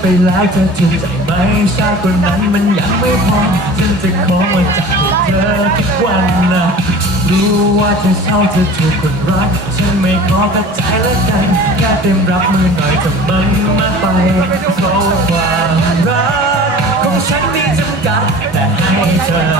ไปแล้วเธอถูกใจไหมชาติคนนั้นมันยังไม่พอฉันจะขอมาจับเธอทุกวันนะรู้ว่าเธอเศร้าเธอถูกคนรัก ฉันไม่ขอกระจายและกันแค่เต็มรับมือหน่อยจะมันมาไปเพราะความรักของฉันมีจำกัดแต่ให้เธอ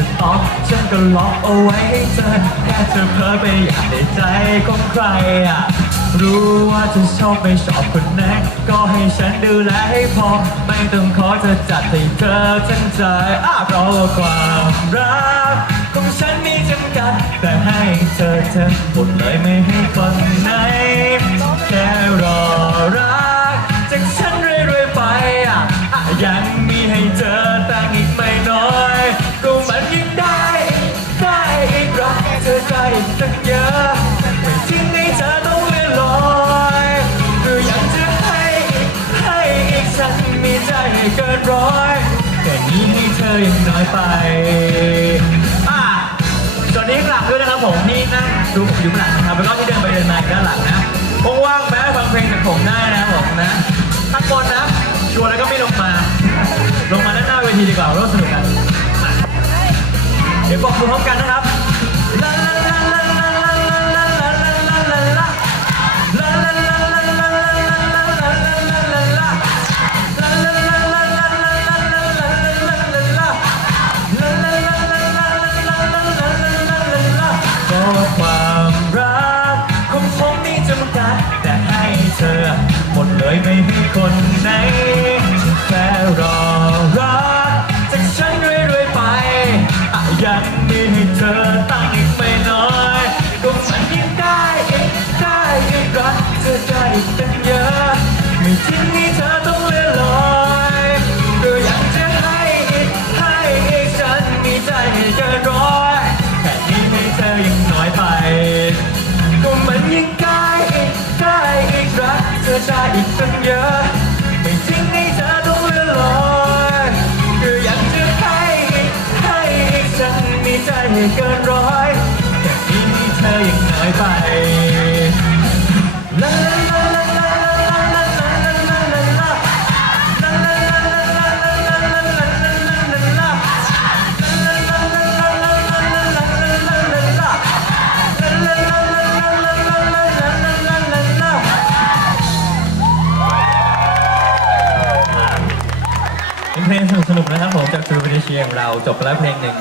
ออกฉันก็ล็อกเอาไว้ให้เธอแค่เธอเพ้อไปอยากได้ใจของใครอะรู้ว่าฉันชอบไม่ชอบคนไหนก็ให้ฉันดูแลให้พอ ไม่ต้องขอเธอจัดให้เธอทั้งใจอ้าเพราะว่าความรักของฉันมีจำกัด แต่ให้เธอเธอหมดเลยไม่ให้คนไหน ยน้อยไปอะตอนนี้กลับด้วยนะครับผมนี่นะดูผมอยู่ข้าหลังนะครับแล้วก็ที่เดินไปเดินมาด้านหลังนะว่างแป๊บฟังเพลงจากผมได้นะผมนะตั้งบนนะชวนแล้วก็ไม่ลงมา ลงมาด้านหน้าเวทีดีกว่าร่วมสนุกกันเดี๋ยวบอกคุณพร้อมกันนะครับ คนไหนแค่รอรักจากฉันเรื่อยๆไปอะยังมีให้เธอตั้งอีกไม่น้อยก็มันยิ่งได้ยิ่งได้ยิ่งรักเธอได้เป็น สนุกนะครับผมจากทรูวินิเชียงเราจบไปแล้วเพลงหนึ่ง